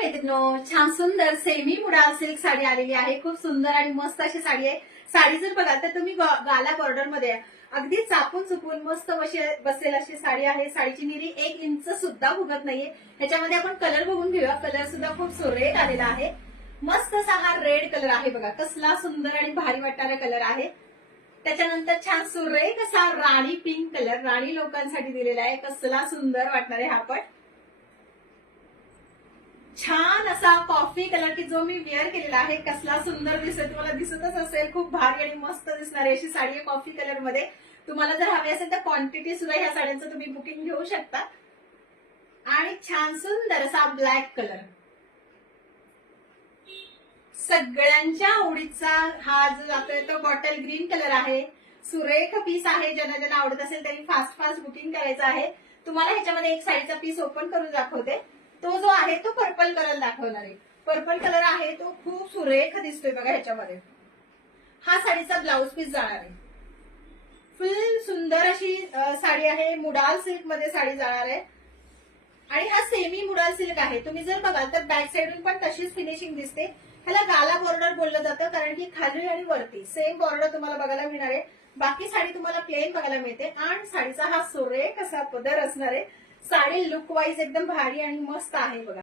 मैत्रिणींनो, छान सुंदर सेमी मुडाल सिल्क साडी आलेली आहे. खूप सुंदर आणि मस्त अशी साडी आहे. साडी जर बघाल तर तुम्ही गाला बॉर्डर मध्ये अगदी चापून चुपून मस्त बसेल अशी साडी आहे. साडीची निरी 1 इंच सुद्धा फुगत नाहीये. ह्याच्यामध्ये आपण कलर बघून घेऊया. कलर सुद्धा खूप सुरेख आलेला आहे. मस्त असा हा रेड कलर आहे बघा. कसला सुंदर आणि भारी वाटणारा कलर आहे. त्याच्यानंतर छान सुरेख असा राणी पिंक कलर राणी लोकांसाठी दिलेला आहे. कसला सुंदर वाटणार आहे हा पट. छान असा कॉफी कलर की जो मी वेअर केलेला आहे. कसला सुंदर दिसेल, तुम्हाला दिसतच असेल. खूप भारी आणि मस्त दिसणारी अशी साडी आहे कॉफी कलर मध्ये. तुम्हाला जर हवी असेल तर क्वांटिटी सुद्धा ह्या साड्यांचं तुम्ही बुकिंग घेऊ शकता. आणि छान सुंदर असा ब्लॅक कलर, सगळ्यांच्या आवडीचा हा जो जातोय तो बॉटल ग्रीन कलर आहे. सुरेख पीस आहे. ज्यांना ज्यांना आवडत असेल त्यांनी फास्ट फास्ट बुकिंग करायचं आहे. तुम्हाला ह्याच्यामध्ये एक साडीचा पीस ओपन करून दाखवते. तो जो आहे तो पर्पल कलर दाखवणार आहे. पर्पल कलर आहे तो खूप सुरेख दिसतोय बघा. ह्याच्यामध्ये हा साडीचा ब्लाउज पीस जाणार आहे. फुल सुंदर अशी साडी आहे. मुडाल सिल्क मध्ये साडी जाणार आहे आणि हा सेमी मुडाल सिल्क आहे. तुम्ही जर बघाल तर बॅक साइडून पण तशीच फिनिशिंग दिसते. ह्याला गाला बॉर्डर बोललं जातं कारण की खाली आणि वरती सेम बॉर्डर तुम्हाला बघायला मिळणार आहे. बाकी साडी तुम्हाला प्लेन बघायला मिळते आणि साडीचा हा सुरेख असा पदर असणार आहे. साडी लुक वाईज एकदम भारी आणि मस्त आहे बघा.